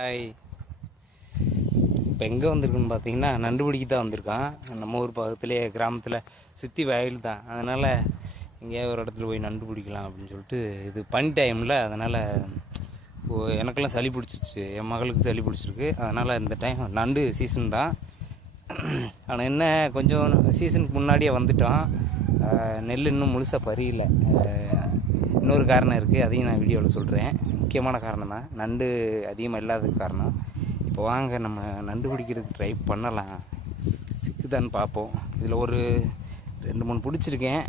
Hi. இப்போ எங்கே வந்திருக்குன்னு பார்த்தீங்கன்னா நண்டு பிடிக்க தான் வந்திருக்கான். நம்ம ஊர் பக்கத்துலேயே கிராமத்தில் சுற்றி வயல் தான். அதனால் எங்கேயாவது ஒரு இடத்துல போய் நண்டு பிடிக்கலாம் அப்படின்னு சொல்லிட்டு, இது பனி டைமில், அதனால் எனக்கெல்லாம் சளி பிடிச்சிருச்சு, என் மகளுக்கு சளி பிடிச்சிருக்கு. அதனால் இந்த டைம் நண்டு சீசன் தான். ஆனால் என்ன, கொஞ்சம் சீசனுக்கு முன்னாடியே வந்துட்டோம். நெல் இன்னும் முழுசாக பறியல. இன்னொரு காரணம் இருக்குது, அதையும் நான் வீடியோவில் சொல்கிறேன். முக்கியமான காரணம் தான், நண்டு அதிகமாக இல்லாததுக்கு காரணம். இப்போ வாங்க நம்ம நண்டு பிடிக்கிறதுக்கு ட்ரை பண்ணலாம், சிக்குதான்னு பார்ப்போம். இதில் ஒரு 2-3 பிடிச்சிருக்கேன்.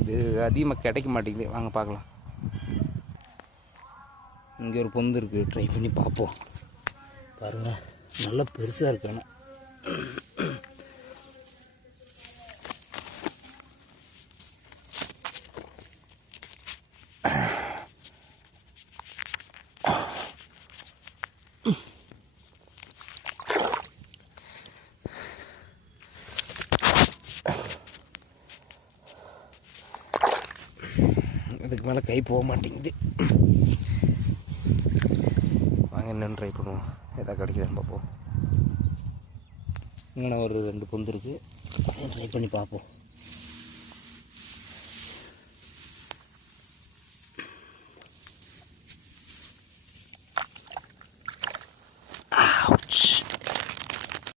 இது அதிகமாக கிடைக்க மாட்டேங்குது. வாங்க பார்க்கலாம். இங்கே ஒரு பொந்து இருக்குது, ட்ரை பண்ணி பார்ப்போம். பாருங்கள், நல்லா பெருசாக இருக்கு. ஆனால் இதுக்கு மேலே கை போக மாட்டேங்குது. வாங்க என்னென்னு ட்ரை பண்ணுவோம், எதாவது கிடைக்குதான்னு பார்ப்போம். இங்கே ஒரு 2 பொந்து இருக்குது, ட்ரை பண்ணி பார்ப்போம்.